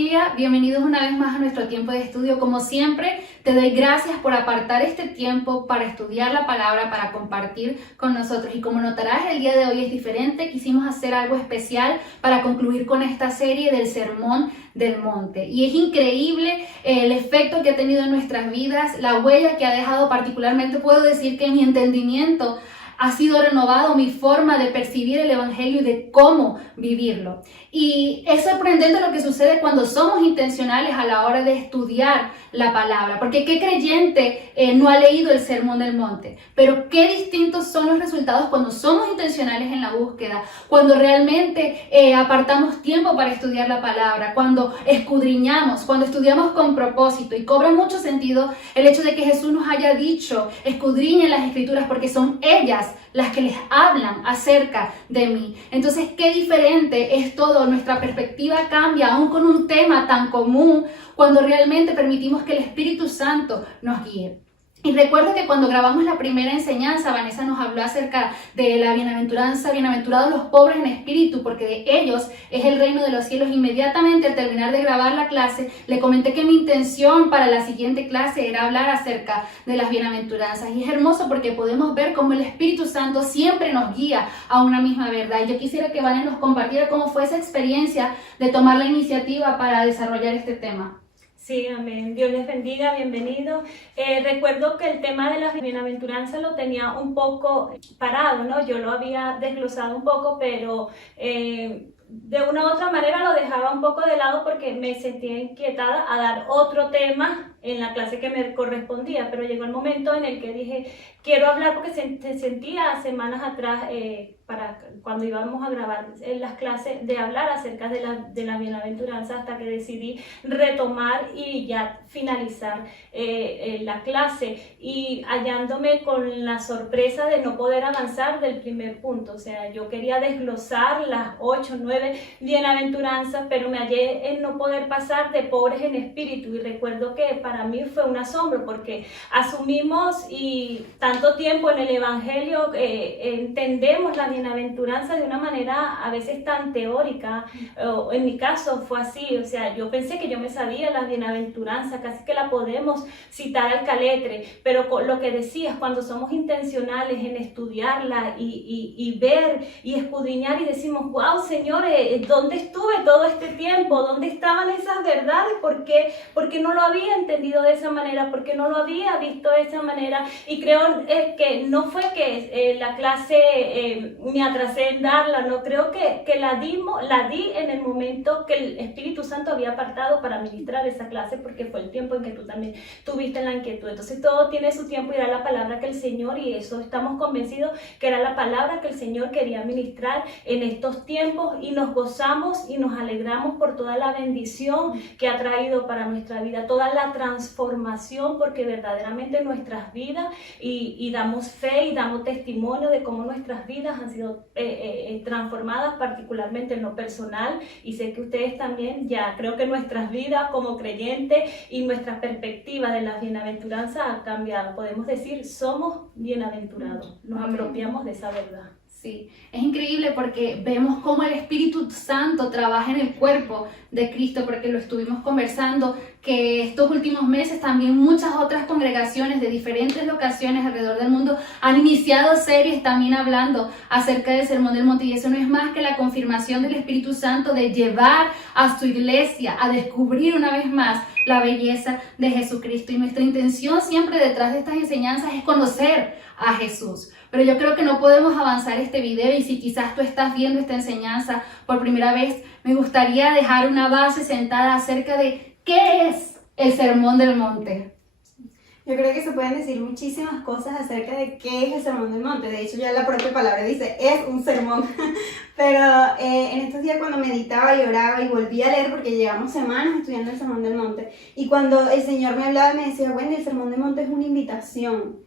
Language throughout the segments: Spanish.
familia, bienvenidos una vez más a nuestro tiempo de estudio. Como siempre, te doy gracias por apartar este tiempo para estudiar la palabra, para compartir con nosotros. Y como notarás, el día de hoy es diferente. Quisimos hacer algo especial para concluir con esta serie del Sermón del Monte. Y es increíble el efecto que ha tenido en nuestras vidas, la huella que ha dejado. Particularmente puedo decir que mi entendimiento ha sido renovado, mi forma de percibir el Evangelio y de cómo vivirlo. Y es sorprendente lo que sucede cuando somos intencionales a la hora de estudiar la palabra. Porque ¿qué creyente no ha leído el Sermón del Monte? Pero qué distintos son los resultados cuando somos intencionales en la búsqueda, cuando realmente apartamos tiempo para estudiar la palabra, cuando escudriñamos, cuando estudiamos con propósito. Y cobra mucho sentido el hecho de que Jesús nos haya dicho, escudriñen las Escrituras porque son ellas las que les hablan acerca de mí. Entonces, qué diferente es todo. Nuestra perspectiva cambia aún con un tema tan común cuando realmente permitimos que el Espíritu Santo nos guíe. Y recuerdo que cuando grabamos la primera enseñanza, Vanessa nos habló acerca de la bienaventuranza, bienaventurados los pobres en espíritu, porque de ellos es el reino de los cielos. Inmediatamente al terminar de grabar la clase, le comenté que mi intención para la siguiente clase era hablar acerca de las bienaventuranzas. Y es hermoso porque podemos ver cómo el Espíritu Santo siempre nos guía a una misma verdad. Y yo quisiera que Vanessa nos compartiera cómo fue esa experiencia de tomar la iniciativa para desarrollar este tema. Sí, amén. Dios les bendiga, bienvenidos. Recuerdo que el tema de las bienaventuranzas lo tenía un poco parado, ¿no? Yo lo había desglosado un poco, pero de una u otra manera lo dejaba un poco de lado porque me sentía inquietada a dar otro tema en la clase que me correspondía, pero llegó el momento en el que dije, quiero hablar porque sentía semanas atrás, para cuando íbamos a grabar en las clases, de hablar acerca de la bienaventuranza, hasta que decidí retomar y ya finalizar la clase, y hallándome con la sorpresa de no poder avanzar del primer punto. O sea, yo quería desglosar las 8, 9 bienaventuranzas, pero me hallé en no poder pasar de pobres en espíritu. Y recuerdo que para mí fue un asombro porque asumimos, y tanto tiempo en el Evangelio entendemos la bienaventuranza de una manera a veces tan teórica. En mi caso fue así. O sea, yo pensé que yo me sabía la bienaventuranza, casi que la podemos citar al caletre, pero lo que decías, cuando somos intencionales en estudiarla y ver y escudriñar y decimos, wow, Señor, ¿dónde estuve todo este tiempo? ¿Dónde estaban esas verdades? ¿Por qué no lo había entendido de esa manera? ¿Por qué no lo había visto de esa manera? Y creo que no fue que la clase me atrasé en darla, no, creo que la di en el momento que el Espíritu Santo había apartado para ministrar esa clase, porque fue el tiempo en que tú también tuviste la inquietud. Entonces todo tiene su tiempo y era la palabra que el Señor, y eso estamos convencidos que era la palabra que el Señor quería ministrar en estos tiempos, y nos gozamos y nos alegramos por toda la bendición que ha traído para nuestra vida, toda la transformación, porque verdaderamente nuestras vidas, y damos fe y damos testimonio de cómo nuestras vidas han sido transformadas, particularmente en lo personal, y sé que ustedes también. Ya creo que nuestras vidas como creyentes y nuestra perspectiva de las bienaventuranzas ha cambiado. Podemos decir, somos bienaventurados, nos apropiamos de esa verdad. Sí, es increíble porque vemos cómo el Espíritu Santo trabaja en el cuerpo de Cristo, porque lo estuvimos conversando, que estos últimos meses también muchas otras congregaciones de diferentes locaciones alrededor del mundo han iniciado series también hablando acerca del Sermón del Monte, y eso no es más que la confirmación del Espíritu Santo de llevar a su iglesia a descubrir una vez más la belleza de Jesucristo. Y nuestra intención siempre detrás de estas enseñanzas es conocer a Jesús. Pero yo creo que no podemos avanzar este video, y si quizás tú estás viendo esta enseñanza por primera vez, me gustaría dejar una base sentada acerca de qué es el Sermón del Monte. Yo creo que se pueden decir muchísimas cosas acerca de qué es el Sermón del Monte. De hecho, ya la propia palabra dice, es un sermón. Pero en estos días, cuando meditaba y oraba y volví a leer, porque llevamos semanas estudiando el Sermón del Monte, y cuando el Señor me hablaba, me decía, bueno, el Sermón del Monte es una invitación.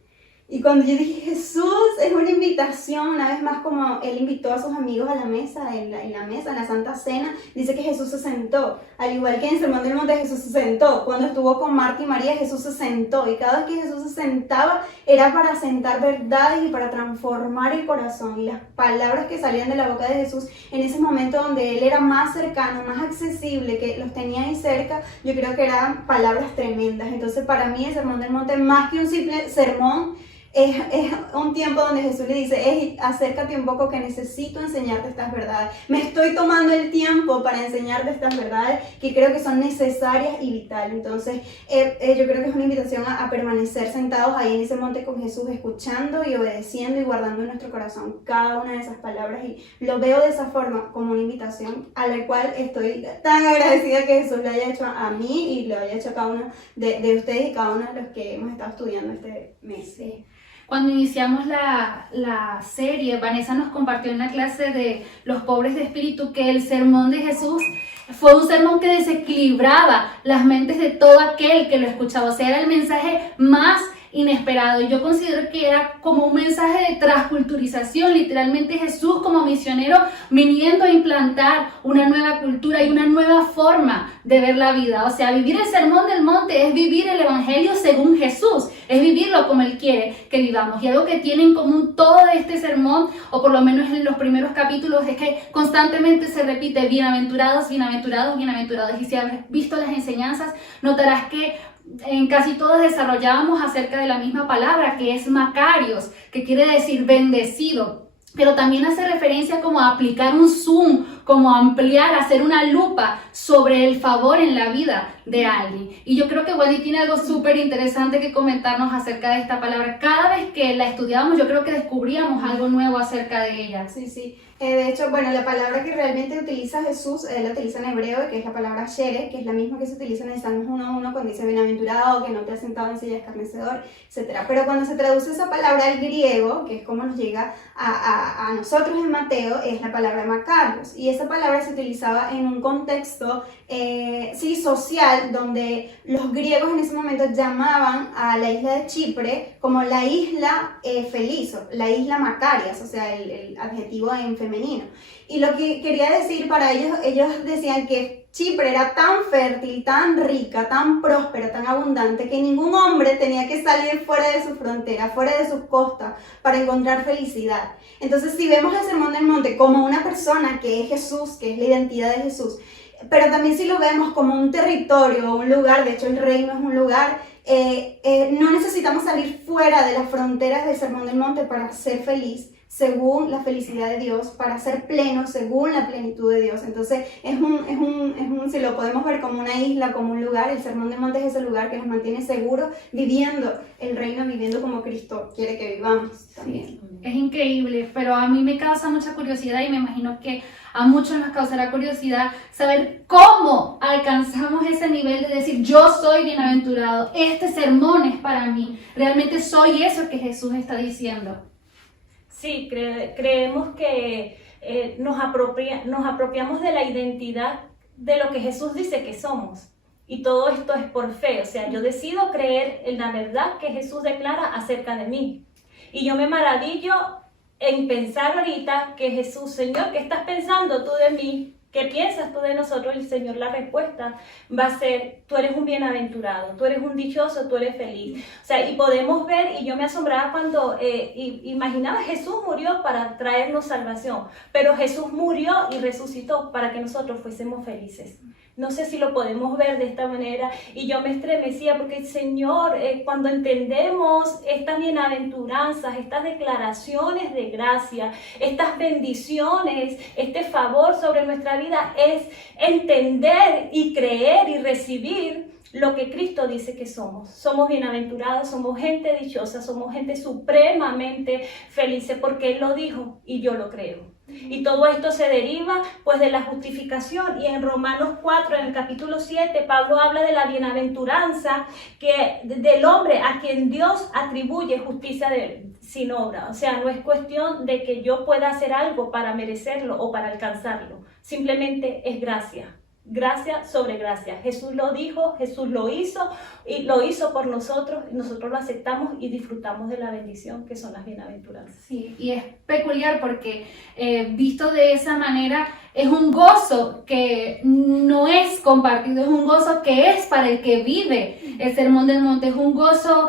Y cuando yo dije, Jesús, es una invitación, una vez más como Él invitó a sus amigos a la mesa, en la Santa Cena, dice que Jesús se sentó. Al igual que en el Sermón del Monte, Jesús se sentó. Cuando estuvo con Marta y María, Jesús se sentó. Y cada vez que Jesús se sentaba, era para sentar verdades y para transformar el corazón. Y las palabras que salían de la boca de Jesús, en ese momento donde Él era más cercano, más accesible, que los tenía ahí cerca, yo creo que eran palabras tremendas. Entonces, para mí, el Sermón del Monte, más que un simple sermón, es un tiempo donde Jesús le dice, hey, acércate un poco que necesito enseñarte estas verdades. Me estoy tomando el tiempo para enseñarte estas verdades que creo que son necesarias y vitales. Entonces, yo creo que es una invitación a permanecer sentados ahí en ese monte con Jesús, escuchando y obedeciendo y guardando en nuestro corazón cada una de esas palabras. Y lo veo de esa forma, como una invitación a la cual estoy tan agradecida que Jesús lo haya hecho a mí y lo haya hecho a cada uno de ustedes y cada uno de los que hemos estado estudiando este mes. Sí. Cuando iniciamos la serie, Vanessa nos compartió en la clase de los pobres de espíritu que el sermón de Jesús fue un sermón que desequilibraba las mentes de todo aquel que lo escuchaba. O sea, era el mensaje más inesperado. Yo considero que era como un mensaje de transculturización, literalmente Jesús como misionero viniendo a implantar una nueva cultura y una nueva forma de ver la vida. O sea, vivir el Sermón del Monte es vivir el Evangelio según Jesús, es vivirlo como Él quiere que vivamos. Y algo que tiene en común todo este sermón, o por lo menos en los primeros capítulos, es que constantemente se repite bienaventurados, bienaventurados, bienaventurados. Y si has visto las enseñanzas, notarás que en casi todos desarrollábamos acerca de la misma palabra, que es Macarios, que quiere decir bendecido, pero también hace referencia como a aplicar un zoom, como ampliar, hacer una lupa sobre el favor en la vida de alguien. Y yo creo que Wendy tiene algo súper interesante que comentarnos acerca de esta palabra. Cada vez que la estudiábamos, yo creo que descubríamos algo nuevo acerca de ella. Sí, sí. De hecho, bueno, la palabra que realmente utiliza Jesús, él la utiliza en hebreo, que es la palabra shere, que es la misma que se utiliza en el Salmos 1:1 cuando dice bienaventurado, que no te has sentado en silla de escarnecedor, etc. Pero cuando se traduce esa palabra al griego, que es como nos llega a nosotros en Mateo, es la palabra Macarios. Y esa palabra se utilizaba en un contexto social, donde los griegos en ese momento llamaban a la isla de Chipre como la isla feliz, o la isla Macarias, o sea, el adjetivo en femenino. Y lo que quería decir para ellos decían que Chipre era tan fértil, tan rica, tan próspera, tan abundante, que ningún hombre tenía que salir fuera de su frontera, fuera de sus costas, para encontrar felicidad. Entonces, si vemos el Sermón del Monte como una persona que es Jesús, que es la identidad de Jesús, pero también si lo vemos como un territorio, un lugar, de hecho el reino es un lugar, no necesitamos salir fuera de las fronteras del Sermón del Monte para ser feliz, según la felicidad de Dios, para ser pleno según la plenitud de Dios. Entonces si lo podemos ver como una isla, como un lugar, el Sermón del Monte es ese lugar que nos mantiene seguros, viviendo el reino, viviendo como Cristo quiere que vivamos también. Sí, es increíble, pero a mí me causa mucha curiosidad y me imagino que a muchos nos causará curiosidad saber cómo alcanzamos ese nivel de decir, yo soy bienaventurado, este sermón es para mí, realmente soy eso que Jesús está diciendo. Sí, creemos que nos apropiamos de la identidad de lo que Jesús dice que somos. Y todo esto es por fe, o sea, yo decido creer en la verdad que Jesús declara acerca de mí. Y yo me maravillo en pensar ahorita que Jesús, Señor, ¿qué estás pensando tú de mí? ¿Qué piensas tú de nosotros? El Señor, la respuesta va a ser, tú eres un bienaventurado, tú eres un dichoso, tú eres feliz. O sea, y podemos ver, y yo me asombraba cuando imaginaba, Jesús murió para traernos salvación, pero Jesús murió y resucitó para que nosotros fuésemos felices. No sé si lo podemos ver de esta manera, y yo me estremecía porque el Señor, cuando entendemos estas bienaventuranzas, estas declaraciones de gracia, estas bendiciones, este favor sobre nuestra vida, es entender y creer y recibir lo que Cristo dice que somos. Somos bienaventurados, somos gente dichosa, somos gente supremamente felices porque Él lo dijo y yo lo creo. Y todo esto se deriva pues de la justificación, y en Romanos 4, en el capítulo 7, Pablo habla de la bienaventuranza del hombre a quien Dios atribuye justicia sin obra. O sea, no es cuestión de que yo pueda hacer algo para merecerlo o para alcanzarlo, simplemente es gracia. gracia sobre gracia. Jesús lo dijo, Jesús lo hizo y lo hizo por nosotros, y nosotros lo aceptamos y disfrutamos de la bendición que son las bienaventuranzas. Sí, y es peculiar porque visto de esa manera es un gozo que no es compartido, es un gozo que es para el que vive el Sermón del Monte, es un gozo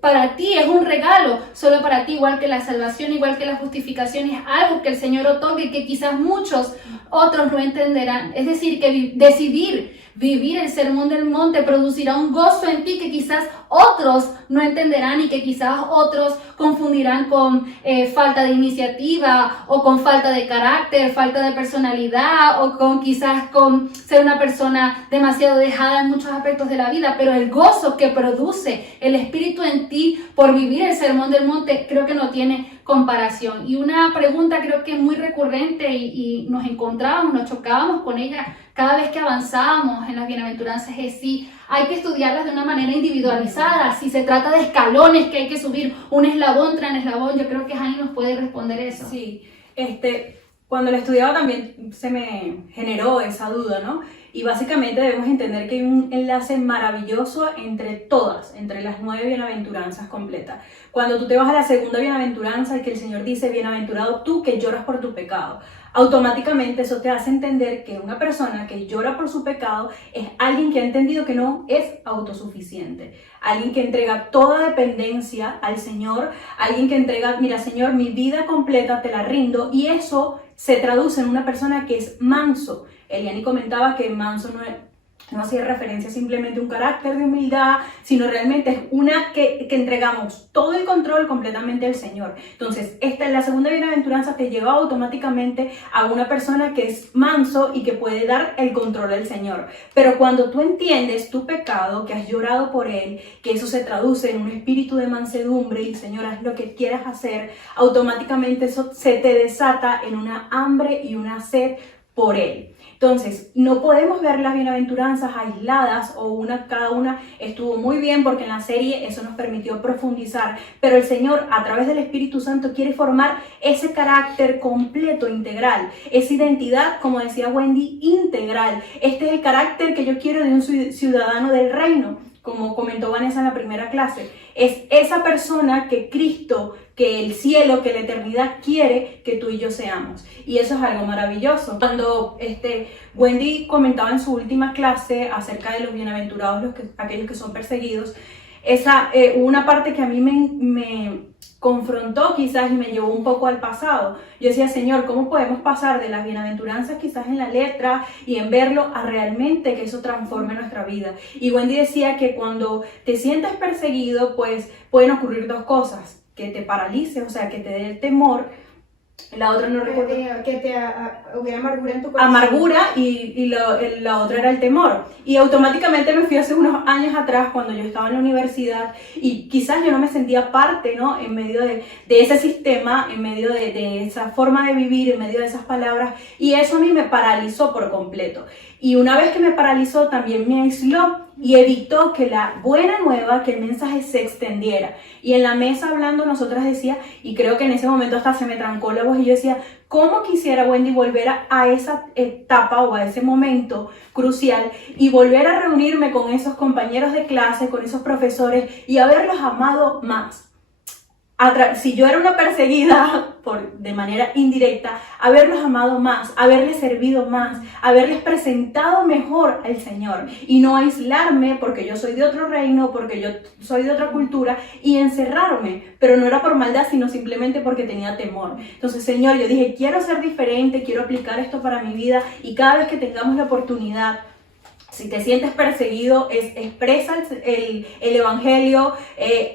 para ti, es un regalo solo para ti, igual que la salvación, igual que la justificación, es algo que el Señor otorga y que quizás muchos otros no entenderán. Es decir, que decidir vivir el Sermón del Monte producirá un gozo en ti que quizás otros no entenderán y que quizás otros confundirán con falta de iniciativa o con falta de carácter, falta de personalidad o con quizás con ser una persona demasiado dejada en muchos aspectos de la vida, pero el gozo que produce el Espíritu en ti por vivir el Sermón del Monte creo que no tiene comparación. Y una pregunta creo que muy recurrente y nos encontrábamos, nos chocábamos con ella cada vez que avanzábamos en las bienaventuranzas es si hay que estudiarlas de una manera individualizada, si se trata de escalones que hay que subir un eslabón tras eslabón. Yo creo que Jani nos puede responder eso. Sí, cuando lo estudiaba también se me generó esa duda, ¿no? Y básicamente debemos entender que hay un enlace maravilloso entre todas, entre las 9 bienaventuranzas completas. Cuando tú te vas a la segunda bienaventuranza, que el Señor dice, bienaventurado tú que lloras por tu pecado, automáticamente eso te hace entender que una persona que llora por su pecado es alguien que ha entendido que no es autosuficiente, alguien que entrega toda dependencia al Señor, alguien que entrega, mira Señor, mi vida completa te la rindo, y eso se traduce en una persona que es manso. Eliani comentaba que manso no hacía referencia simplemente a un carácter de humildad, sino realmente es una que entregamos todo el control completamente al Señor. Entonces, la segunda bienaventuranza te lleva automáticamente a una persona que es manso y que puede dar el control al Señor. Pero cuando tú entiendes tu pecado, que has llorado por él, que eso se traduce en un espíritu de mansedumbre y Señor, haz lo que quieras hacer, automáticamente eso se te desata en una hambre y una sed por él. Entonces, no podemos ver las bienaventuranzas aisladas o cada una estuvo muy bien porque en la serie eso nos permitió profundizar, pero el Señor a través del Espíritu Santo quiere formar ese carácter completo, integral, esa identidad, como decía Wendy, integral. Este es el carácter que yo quiero de un ciudadano del reino, como comentó Vanessa en la primera clase. Es esa persona que Cristo, que el cielo, que la eternidad quiere que tú y yo seamos. Y eso es algo maravilloso. Cuando Wendy comentaba en su última clase acerca de los bienaventurados, aquellos que son perseguidos, hubo una parte que a mí me confrontó quizás y me llevó un poco al pasado. Yo decía, Señor, ¿cómo podemos pasar de las bienaventuranzas quizás en la letra y en verlo a realmente que eso transforme nuestra vida? Y Wendy decía que cuando te sientas perseguido, pues pueden ocurrir dos cosas: que te paralice, o sea, que te dé el temor. La otra no recuerdo. Que hubiera amargura en tu corazón. Amargura y la otra era el temor. Y automáticamente me fui hace unos años atrás cuando yo estaba en la universidad y quizás yo no me sentía parte, ¿no? En medio de ese sistema, en medio de esa forma de vivir, en medio de esas palabras, y eso a mí me paralizó por completo. Y una vez que me paralizó también me aisló y evitó que la buena nueva, que el mensaje se extendiera. Y en la mesa hablando nosotras decía, y creo que en ese momento hasta se me trancó la voz y yo decía, ¿cómo quisiera Wendy volver a esa etapa o a ese momento crucial y volver a reunirme con esos compañeros de clase, con esos profesores y haberlos amado más? Si yo era una perseguida de manera indirecta, haberlos amado más, haberles servido más, haberles presentado mejor al Señor y no aislarme porque yo soy de otro reino, porque yo soy de otra cultura y encerrarme, pero no era por maldad, sino simplemente porque tenía temor. Entonces, Señor, yo dije, quiero ser diferente, quiero aplicar esto para mi vida y cada vez que tengamos la oportunidad, si te sientes perseguido, expresa el evangelio,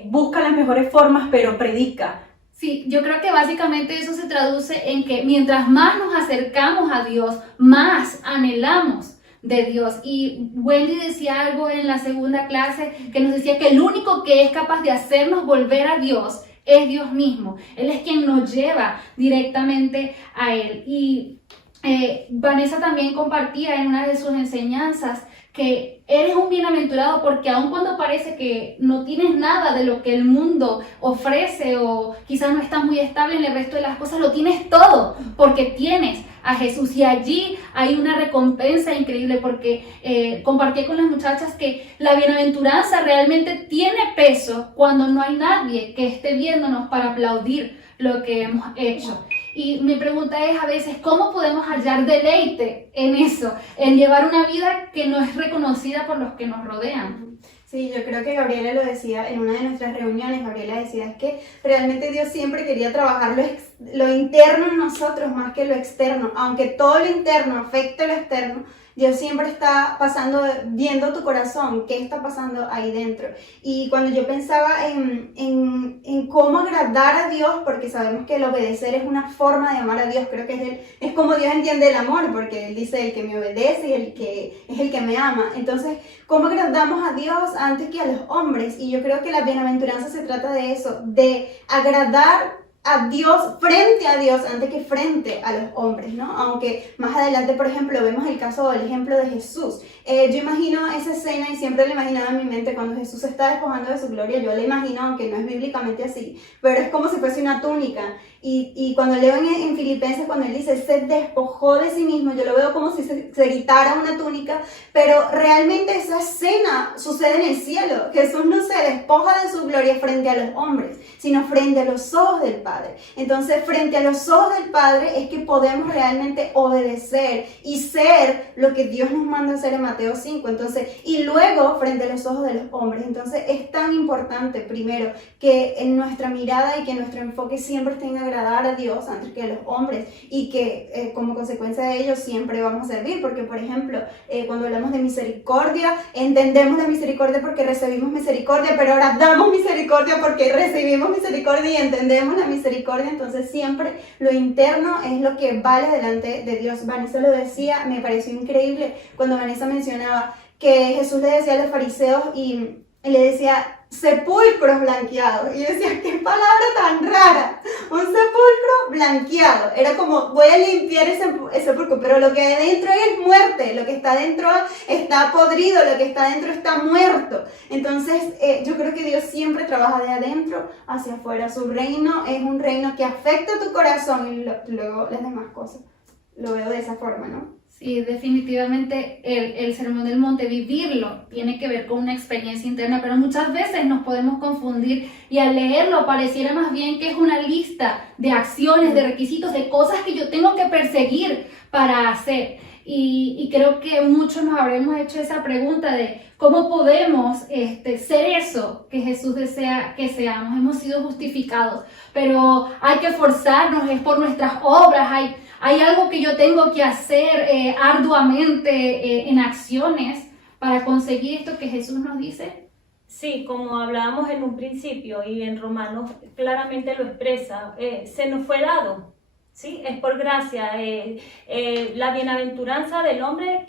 busca las mejores formas, pero predica. Sí, yo creo que básicamente eso se traduce en que mientras más nos acercamos a Dios, más anhelamos de Dios. Y Wendy decía algo en la segunda clase que nos decía que el único que es capaz de hacernos volver a Dios es Dios mismo. Él es quien nos lleva directamente a Él. Y Vanessa también compartía en una de sus enseñanzas que eres un bienaventurado porque aun cuando parece que no tienes nada de lo que el mundo ofrece o quizás no estás muy estable en el resto de las cosas, lo tienes todo porque tienes a Jesús. Y allí hay una recompensa increíble porque compartí con las muchachas que la bienaventuranza realmente tiene peso cuando no hay nadie que esté viéndonos para aplaudir lo que hemos hecho. Y mi pregunta es a veces, ¿cómo podemos hallar deleite en eso? En llevar una vida que no es reconocida por los que nos rodean. Sí, yo creo que Gabriela lo decía en una de nuestras reuniones. Gabriela decía es que realmente Dios siempre quería trabajar lo interno en nosotros más que lo externo. Aunque todo lo interno afecte lo externo, Dios siempre está viendo tu corazón, qué está pasando ahí dentro. Y cuando yo pensaba en cómo agradar a Dios, porque sabemos que el obedecer es una forma de amar a Dios, creo que es como Dios entiende el amor, porque Él dice el que me obedece y el que es el que me ama. Entonces, ¿cómo agradamos a Dios antes que a los hombres? Y yo creo que la bienaventuranza se trata de eso, de agradar a Dios, frente a Dios, antes que frente a los hombres, ¿no? Aunque más adelante, por ejemplo, vemos el ejemplo de Jesús. Yo imagino esa escena y siempre la imaginaba en mi mente cuando Jesús se está despojando de su gloria. Yo la imagino, aunque no es bíblicamente así, pero es como si fuese una túnica. Y cuando leo en Filipenses, cuando él dice, se despojó de sí mismo, yo lo veo como si se quitara una túnica, pero realmente esa escena sucede en el cielo. Jesús no se despoja de su gloria frente a los hombres, sino frente a los ojos del Padre. Entonces, frente a los ojos del Padre es que podemos realmente obedecer y ser lo que Dios nos manda hacer en Mateo 5. Entonces, y luego frente a los ojos de los hombres. Entonces, es tan importante, primero, que en nuestra mirada y que nuestro enfoque siempre esté en agradar a Dios antes que a los hombres, y que como consecuencia de ello siempre vamos a servir, porque por ejemplo cuando hablamos de misericordia, entendemos la misericordia porque recibimos misericordia, pero ahora damos misericordia porque recibimos misericordia y entendemos la misericordia. Entonces siempre lo interno es lo que vale delante de Dios. Vanessa lo decía, me pareció increíble cuando Vanessa mencionaba que Jesús le decía a los fariseos y le decía sepulcros blanqueados, y yo decía, qué palabra tan rara, un sepulcro blanqueado, era como voy a limpiar ese sepulcro, pero lo que hay dentro es muerte, lo que está dentro está podrido, lo que está dentro está muerto. Entonces yo creo que Dios siempre trabaja de adentro hacia afuera. Su reino es un reino que afecta tu corazón y luego las demás cosas. Lo veo de esa forma, ¿no? Sí, definitivamente el Sermón del Monte, vivirlo, tiene que ver con una experiencia interna, pero muchas veces nos podemos confundir y al leerlo pareciera más bien que es una lista de acciones, de requisitos, de cosas que yo tengo que perseguir para hacer. Y creo que muchos nos habremos hecho esa pregunta de cómo podemos ser eso que Jesús desea que seamos. Hemos sido justificados, pero hay que esforzarnos, es por nuestras obras, hay algo que yo tengo que hacer arduamente en acciones para conseguir esto que Jesús nos dice. Sí, como hablábamos en un principio y en Romanos claramente lo expresa, se nos fue dado, ¿sí? Es por gracia, la bienaventuranza del hombre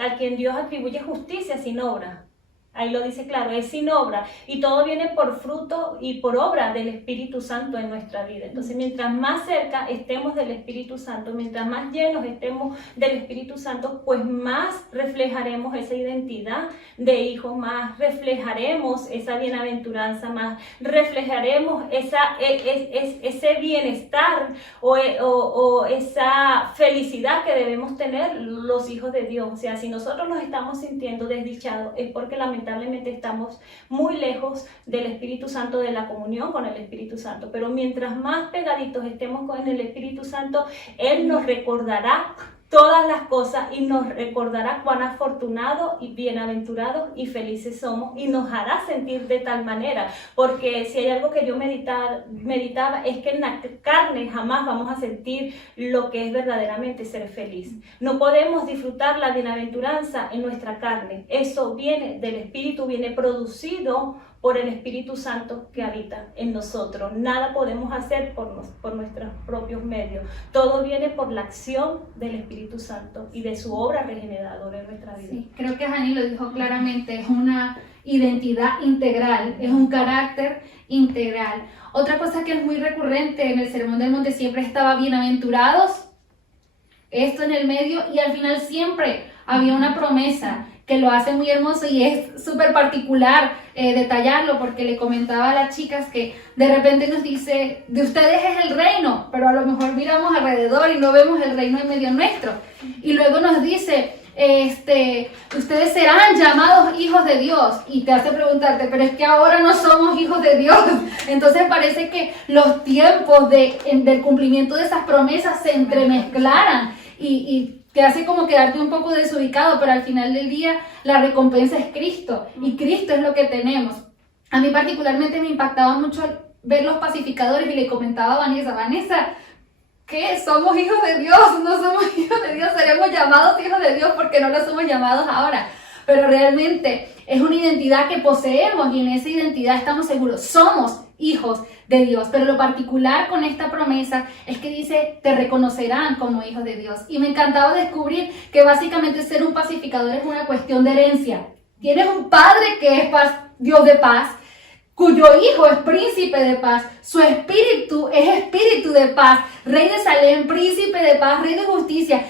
a quien Dios atribuye justicia sin obra. Ahí lo dice claro, es sin obra, y todo viene por fruto y por obra del Espíritu Santo en nuestra vida. Entonces, mientras más cerca estemos del Espíritu Santo, mientras más llenos estemos del Espíritu Santo, pues más reflejaremos esa identidad de hijos, más reflejaremos esa bienaventuranza, más reflejaremos ese bienestar o esa felicidad que debemos tener los hijos de Dios. O sea, si nosotros nos estamos sintiendo desdichados, es porque lamentablemente estamos muy lejos del Espíritu Santo, de la comunión con el Espíritu Santo. Pero mientras más pegaditos estemos con el Espíritu Santo, Él nos recordará todas las cosas y nos recordará cuán afortunados y bienaventurados y felices somos, y nos hará sentir de tal manera, porque si hay algo que yo meditaba es que en la carne jamás vamos a sentir lo que es verdaderamente ser feliz. No podemos disfrutar la bienaventuranza en nuestra carne, eso viene del Espíritu, viene producido por el Espíritu Santo que habita en nosotros. Nada podemos hacer por nuestros propios medios. Todo viene por la acción del Espíritu Santo y de su obra regeneradora en nuestra vida. Sí, creo que Jani lo dijo claramente, es una identidad integral, es un carácter integral. Otra cosa que es muy recurrente en el Sermón del Monte siempre estaba bienaventurados, esto en el medio, y al final siempre había una promesa que lo hace muy hermoso y es súper particular detallarlo, porque le comentaba a las chicas que de repente nos dice, de ustedes es el reino, pero a lo mejor miramos alrededor y no vemos el reino en medio nuestro. Y luego nos dice, ustedes serán llamados hijos de Dios, y te hace preguntarte, pero es que ahora no somos hijos de Dios. Entonces parece que los tiempos del cumplimiento de esas promesas se entremezclaran y te hace como quedarte un poco desubicado, pero al final del día la recompensa es Cristo, y Cristo es lo que tenemos. A mí particularmente me impactaba mucho ver los pacificadores, y le comentaba a Vanessa, ¿qué? ¿Somos hijos de Dios? No somos hijos de Dios, seremos llamados hijos de Dios porque no lo somos llamados ahora. Pero realmente es una identidad que poseemos, y en esa identidad estamos seguros, somos hijos de Dios. Pero lo particular con esta promesa es que dice, te reconocerán como hijos de Dios. Y me encantaba descubrir que básicamente ser un pacificador es una cuestión de herencia. Tienes un padre que es Dios de paz, cuyo hijo es príncipe de paz, su espíritu es espíritu de paz, rey de Salem, príncipe de paz, rey de justicia.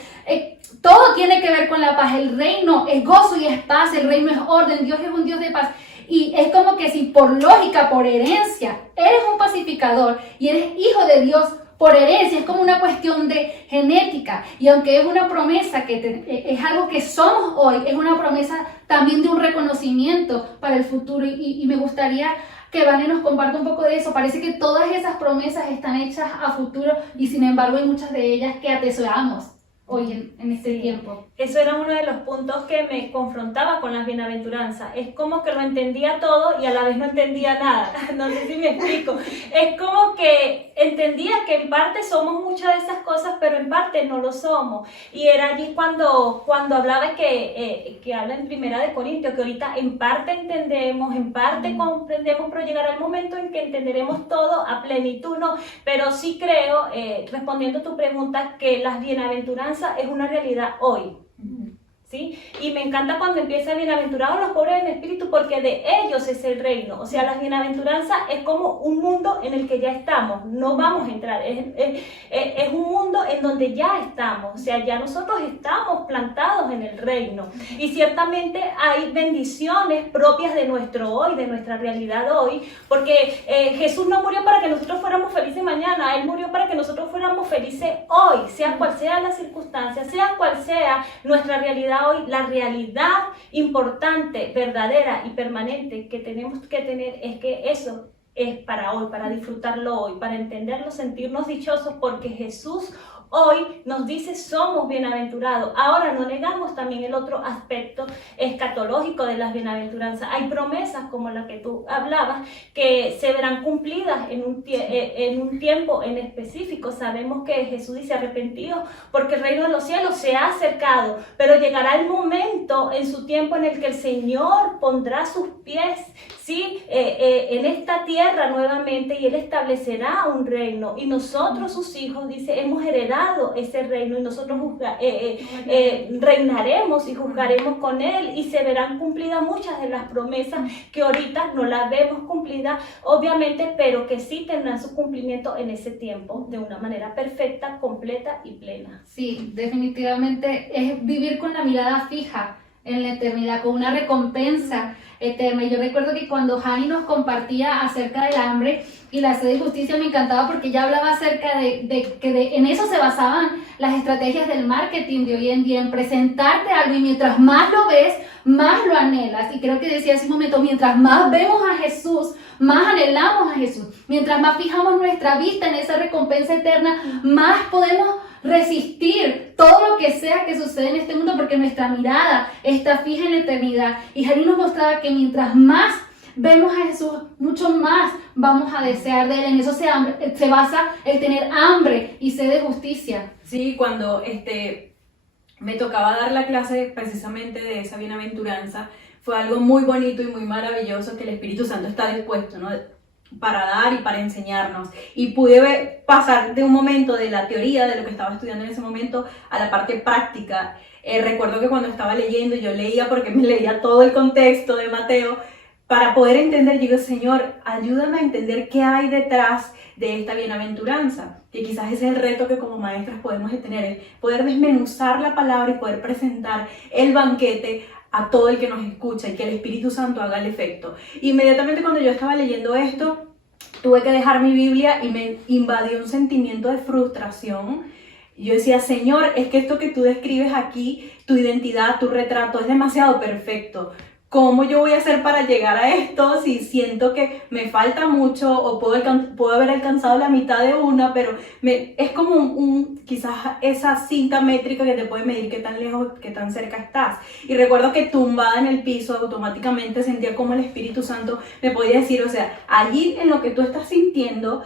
Todo tiene que ver con la paz. El reino es gozo y es paz, el reino es orden, Dios es un Dios de paz. Y es como que si por lógica, por herencia, eres un pacificador y eres hijo de Dios por herencia, es como una cuestión de genética. Y aunque es una promesa que es algo que somos hoy, es una promesa también de un reconocimiento para el futuro. Y me gustaría que Vane nos comparta un poco de eso. Parece que todas esas promesas están hechas a futuro, y sin embargo hay muchas de ellas que atesoramos hoy en este tiempo. Eso era uno de los puntos que me confrontaba con las bienaventuranzas. Es como que lo entendía todo y a la vez no entendía nada. No sé si me explico. Es como que entendía que en parte somos muchas de esas cosas, pero en parte no lo somos. Y era allí cuando hablaba que habla en Primera de Corintios, que ahorita en parte entendemos, en parte comprendemos, pero llegará el momento en que entenderemos todo a plenitud, ¿no? Pero sí creo, respondiendo a tu pregunta, que las bienaventuranzas es una realidad hoy. ¿Sí? Y me encanta cuando empieza bienaventurados los pobres en espíritu, porque de ellos es el reino. O sea, las bienaventuranzas es como un mundo en el que ya estamos, no vamos a entrar, es un mundo en donde ya estamos, o sea, ya nosotros estamos plantados en el reino, y ciertamente hay bendiciones propias de nuestro hoy, de nuestra realidad hoy, porque Jesús no murió para que nosotros fuéramos felices mañana, Él murió para que nosotros fuéramos felices hoy, sea cual sea la circunstancia, sea cual sea nuestra realidad hoy. La realidad importante, verdadera y permanente que tenemos que tener es que eso es para hoy, para disfrutarlo hoy, para entenderlo, sentirnos dichosos, porque Jesús hoy nos dice somos bienaventurados. Ahora no negamos también el otro aspecto escatológico de las bienaventuranzas. Hay promesas como la que tú hablabas que se verán cumplidas en un tiempo en específico. Sabemos que Jesús dice arrepentidos porque el reino de los cielos se ha acercado, pero llegará el momento en su tiempo en el que el Señor pondrá sus pies, ¿sí? En esta tierra nuevamente, y Él establecerá un reino, y nosotros sus hijos, dice, hemos heredado ese reino, y nosotros reinaremos y juzgaremos con Él, y se verán cumplidas muchas de las promesas que ahorita no las vemos cumplidas, obviamente, pero que sí tendrán su cumplimiento en ese tiempo de una manera perfecta, completa y plena. Sí, definitivamente es vivir con la mirada fija en la eternidad, con una recompensa eterna. Y yo recuerdo que cuando Hani nos compartía acerca del hambre y la sed de justicia, me encantaba porque ella hablaba acerca de que en eso se basaban las estrategias del marketing de hoy en día, en presentarte algo, y mientras más lo ves, más lo anhelas. Y creo que decía hace un momento, mientras más vemos a Jesús, más anhelamos a Jesús. Mientras más fijamos nuestra vista en esa recompensa eterna, más podemos resistir todo lo que sea que sucede en este mundo, porque nuestra mirada está fija en la eternidad. Y Jari nos mostraba que mientras más vemos a Jesús, mucho más vamos a desear de Él. En eso se basa el tener hambre y sed de justicia. Sí, cuando me tocaba dar la clase precisamente de esa bienaventuranza, fue algo muy bonito y muy maravilloso, que el Espíritu Santo está dispuesto, ¿no?, para dar y para enseñarnos. Y pude pasar de un momento de la teoría, de lo que estaba estudiando en ese momento, a la parte práctica. Recuerdo que cuando estaba leyendo, yo leía porque me leía todo el contexto de Mateo, para poder entender. Digo, Señor, ayúdame a entender qué hay detrás de esta bienaventuranza, que quizás ese es el reto que como maestras podemos tener, poder desmenuzar la palabra y poder presentar el banquete a todo el que nos escucha y que el Espíritu Santo haga el efecto. Inmediatamente cuando yo estaba leyendo esto, tuve que dejar mi Biblia y me invadió un sentimiento de frustración. Yo decía, Señor, es que esto que tú describes aquí, tu identidad, tu retrato, es demasiado perfecto. ¿Cómo yo voy a hacer para llegar a esto si siento que me falta mucho o puedo haber alcanzado la mitad de una, pero es como quizás esa cinta métrica que te puede medir qué tan lejos, qué tan cerca estás? Y recuerdo que tumbada en el piso automáticamente sentía como el Espíritu Santo me podía decir, o sea, allí en lo que tú estás sintiendo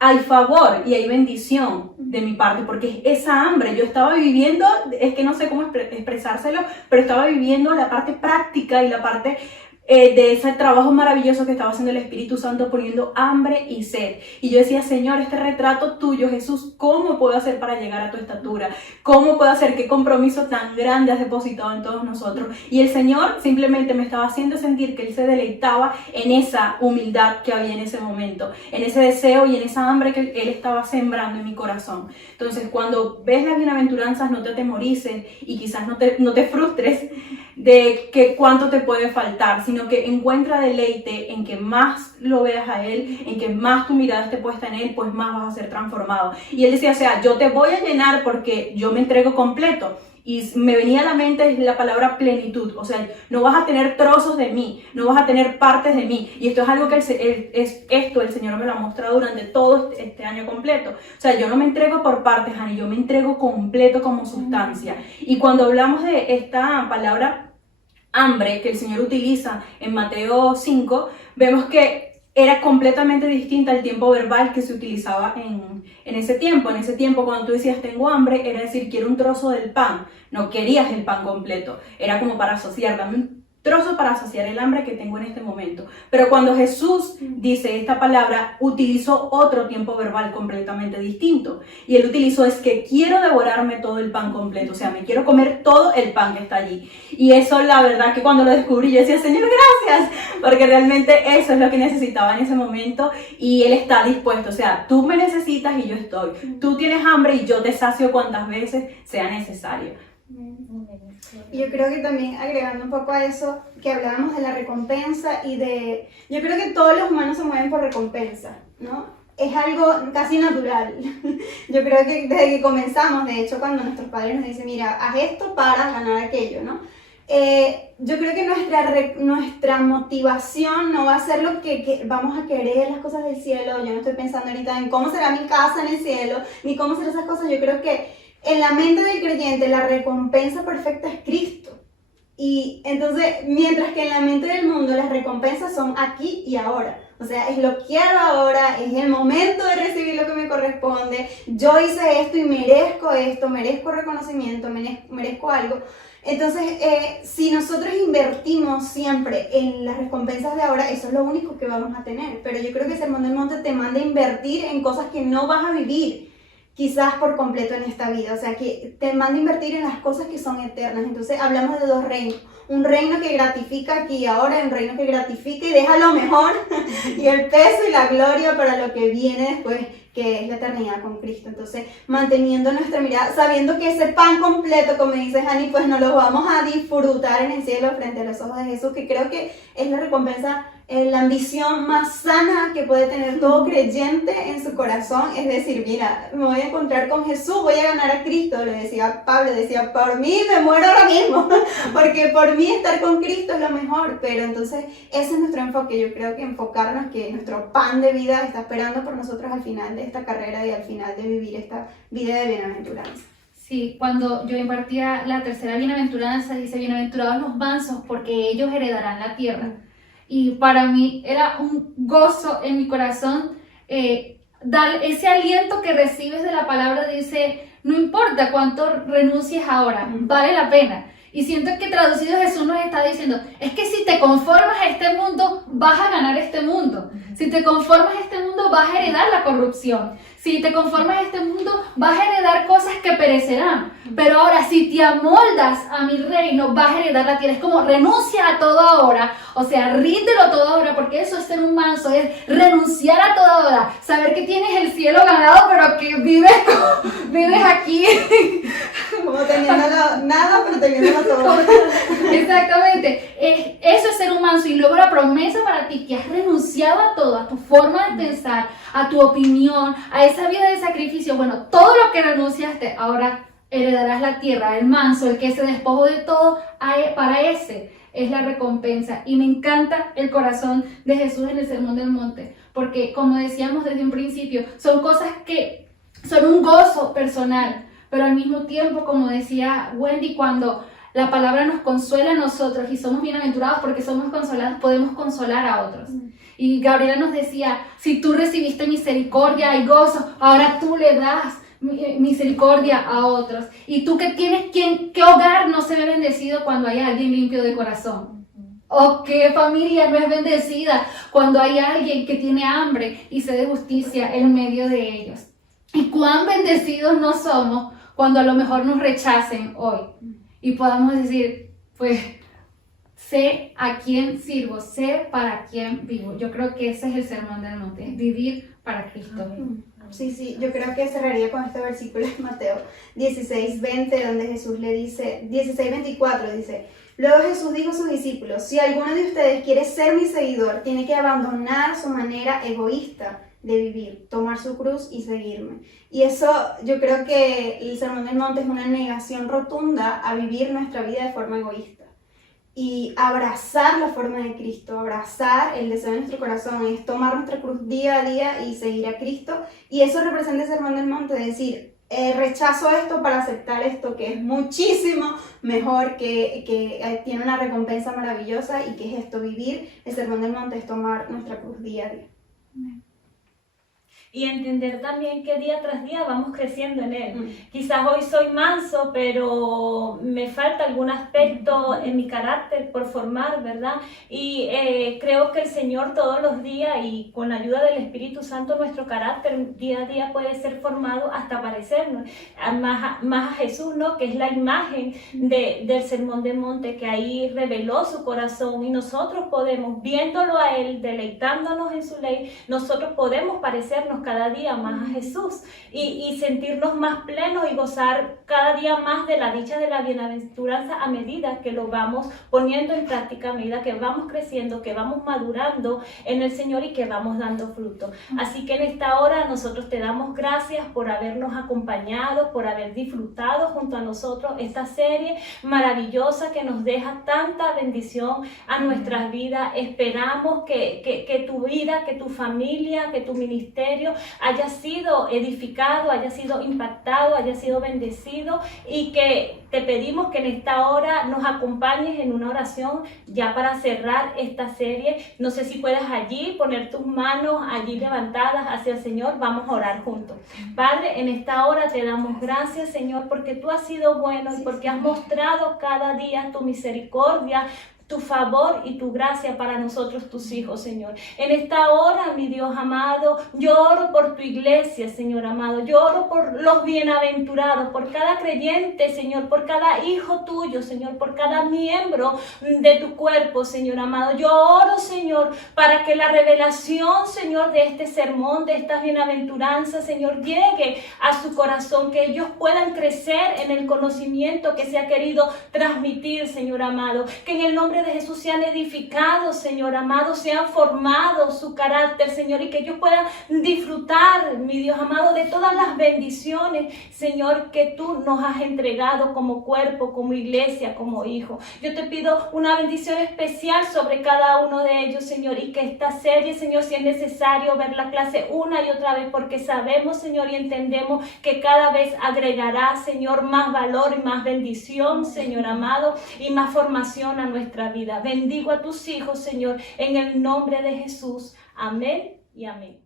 hay favor y hay bendición de mi parte, porque es esa hambre, yo estaba viviendo, es que no sé cómo expresárselo, pero estaba viviendo la parte práctica y la parte de ese trabajo maravilloso que estaba haciendo el Espíritu Santo, poniendo hambre y sed. Y yo decía, Señor, este retrato tuyo, Jesús, ¿cómo puedo hacer para llegar a tu estatura? ¿Cómo puedo hacer? ¿Qué compromiso tan grande has depositado en todos nosotros? Y el Señor simplemente me estaba haciendo sentir que Él se deleitaba en esa humildad que había en ese momento, en ese deseo y en esa hambre que Él estaba sembrando en mi corazón. Entonces, cuando ves las bienaventuranzas, no te atemorices y quizás no te frustres de que cuánto te puede faltar, sino que encuentra deleite en que más lo veas a Él, en que más tu mirada esté puesta en Él, pues más vas a ser transformado. Y Él decía, o sea, yo te voy a llenar porque yo me entrego completo. Y me venía a la mente la palabra plenitud, o sea, no vas a tener trozos de mí, no vas a tener partes de mí. Y esto es algo que el Señor me lo ha mostrado durante todo este año completo. O sea, yo no me entrego por partes, Ani, yo me entrego completo como sustancia. Y cuando hablamos de esta palabra hambre que el Señor utiliza en Mateo 5, vemos que era completamente distinta al tiempo verbal que se utilizaba en ese tiempo. En ese tiempo, cuando tú decías tengo hambre, era decir quiero un trozo del pan. No querías el pan completo. Era como para asociar, dame un trozo para saciar el hambre que tengo en este momento. Pero cuando Jesús dice esta palabra, utilizó otro tiempo verbal completamente distinto. Y Él utilizó es que quiero devorarme todo el pan completo. O sea, me quiero comer todo el pan que está allí. Y eso, la verdad, que cuando lo descubrí, yo decía, Señor, gracias. Porque realmente eso es lo que necesitaba en ese momento. Y Él está dispuesto. O sea, tú me necesitas y yo estoy. Tú tienes hambre y yo te sacio cuantas veces sea necesario. Y yo creo que también agregando un poco a eso, que hablábamos de la recompensa yo creo que todos los humanos se mueven por recompensa, ¿no? Es algo casi natural. Yo creo que desde que comenzamos, de hecho, cuando nuestros padres nos dicen, mira, haz esto para ganar aquello, ¿no? Yo creo que nuestra motivación no va a ser lo que vamos a querer, las cosas del cielo. Yo no estoy pensando ahorita en cómo será mi casa en el cielo, ni cómo serán esas cosas. Yo creo que en la mente del creyente la recompensa perfecta es Cristo. Y entonces, mientras que en la mente del mundo las recompensas son aquí y ahora. O sea, es lo quiero ahora, es el momento de recibir lo que me corresponde. Yo hice esto, merezco reconocimiento, merezco algo. Entonces, si nosotros invertimos siempre en las recompensas de ahora, eso es lo único que vamos a tener. Pero yo creo que el Sermón del Monte te manda a invertir en cosas que no vas a vivir quizás por completo en esta vida, o sea que te manda a invertir en las cosas que son eternas. Entonces hablamos de dos reinos, un reino que gratifica aquí y ahora, un reino que gratifica y deja lo mejor y el peso y la gloria para lo que viene después, que es la eternidad con Cristo. Entonces manteniendo nuestra mirada, sabiendo que ese pan completo, como dice Hani, pues nos lo vamos a disfrutar en el cielo frente a los ojos de Jesús, que creo que es la recompensa, la ambición más sana que puede tener todo creyente en su corazón. Es decir, mira, me voy a encontrar con Jesús, voy a ganar a Cristo. Lo decía Pablo, decía, por mí me muero ahora mismo, porque por mí estar con Cristo es lo mejor. Pero entonces ese es nuestro enfoque. Yo creo que enfocarnos que nuestro pan de vida está esperando por nosotros al final de esta carrera y al final de vivir esta vida de bienaventuranza. Sí, cuando yo impartía la tercera bienaventuranza, dice, bienaventurados los mansos, porque ellos heredarán la tierra. Y para mí era un gozo en mi corazón, dar ese aliento que recibes de la palabra. Dice, no importa cuánto renuncies ahora, vale la pena. Y siento que traducido Jesús nos está diciendo, es que si te conformas a este mundo, vas a ganar este mundo. Si te conformas a este mundo, vas a heredar la corrupción. Si te conformas a este mundo, vas a heredar cosas que perecerán. Pero ahora, si te amoldas a mi reino, vas a heredar la tierra. Es como renuncia a todo ahora. O sea, ríndelo todo ahora, porque eso es ser un manso, es renunciar a todo ahora. Saber que tienes el cielo ganado, pero que vives aquí Como teniéndolo nada, pero teniéndolo todo. Exactamente. Eso es ser un manso. Y luego la promesa para ti, que has renunciado a todo, a tu forma de pensar, a tu opinión, a esa vida de sacrificio. Bueno, todo lo que renunciaste, ahora heredarás la tierra. El manso, el que se despojó de todo, para ese es la recompensa. Y me encanta el corazón de Jesús en el Sermón del Monte, porque como decíamos desde un principio, son cosas que son un gozo personal, pero al mismo tiempo, como decía Wendy, cuando la palabra nos consuela a nosotros y somos bienaventurados porque somos consolados, podemos consolar a otros. Y Gabriela nos decía, si tú recibiste misericordia y gozo, ahora tú le das misericordia a otros. Y tú que tienes, ¿qué hogar no se ve bendecido cuando hay alguien limpio de corazón? ¿O qué familia no es bendecida cuando hay alguien que tiene hambre y sed de justicia en medio de ellos? Y cuán bendecidos no somos cuando a lo mejor nos rechacen hoy y podamos decir, pues, sé a quién sirvo, sé para quién vivo. Yo creo que ese es el Sermón del Monte, es vivir para Cristo. Sí, yo creo que cerraría con este versículo de Mateo 16:20, donde Jesús le dice, 16:24 dice, luego Jesús dijo a sus discípulos, si alguno de ustedes quiere ser mi seguidor, tiene que abandonar su manera egoísta de vivir, tomar su cruz y seguirme. Y eso, yo creo que el Sermón del Monte es una negación rotunda a vivir nuestra vida de forma egoísta. Y abrazar la forma de Cristo, abrazar el deseo de nuestro corazón, es tomar nuestra cruz día a día y seguir a Cristo. Y eso representa el Sermón del Monte, de decir, rechazo esto para aceptar esto, que es muchísimo mejor, que tiene una recompensa maravillosa, y que es esto, vivir el Sermón del Monte, es tomar nuestra cruz día a día. Y entender también que día tras día vamos creciendo en Él. Quizás hoy soy manso, pero me falta algún aspecto en mi carácter por formar, ¿verdad? Y creo que el Señor todos los días, y con la ayuda del Espíritu Santo, nuestro carácter día a día puede ser formado hasta parecernos más a Jesús, ¿no? Que es la imagen del Sermón del Monte, que ahí reveló su corazón, y nosotros podemos, viéndolo a Él, deleitándonos en su ley, nosotros podemos parecernos cada día más a Jesús y sentirnos más plenos y gozar cada día más de la dicha de la bienaventuranza a medida que lo vamos poniendo en práctica, a medida que vamos creciendo, que vamos madurando en el Señor y que vamos dando fruto. Así que en esta hora nosotros te damos gracias por habernos acompañado, por haber disfrutado junto a nosotros esta serie maravillosa que nos deja tanta bendición a nuestras vidas. Esperamos que tu vida, que tu familia, que tu ministerio haya sido edificado, haya sido impactado, haya sido bendecido, y que te pedimos que en esta hora nos acompañes en una oración ya para cerrar esta serie. No sé si puedes allí poner tus manos allí levantadas hacia el Señor. Vamos a orar juntos. Padre, en esta hora te damos gracias, Señor, porque tú has sido bueno y porque has mostrado cada día tu misericordia, tu favor y tu gracia para nosotros, tus hijos, Señor. En esta hora, mi Dios amado, yo oro por tu iglesia, Señor amado. Yo oro por los bienaventurados, por cada creyente, Señor, por cada hijo tuyo, Señor, por cada miembro de tu cuerpo, Señor amado. Yo oro, Señor, para que la revelación, Señor, de este sermón, de estas bienaventuranzas, Señor, llegue a su corazón, que ellos puedan crecer en el conocimiento que se ha querido transmitir, Señor amado. Que en el nombre de Jesús sean edificados, Señor amado, sean formados su carácter, Señor, y que ellos puedan disfrutar, mi Dios amado, de todas las bendiciones, Señor, que tú nos has entregado como cuerpo, como iglesia, como hijo. Yo te pido una bendición especial sobre cada uno de ellos, Señor, y que esta serie, Señor, si es necesario ver la clase una y otra vez, porque sabemos, Señor, y entendemos que cada vez agregará, Señor, más valor y más bendición, Señor amado, y más formación a nuestra vida. Bendigo a tus hijos, Señor, en el nombre de Jesús. Amén y amén.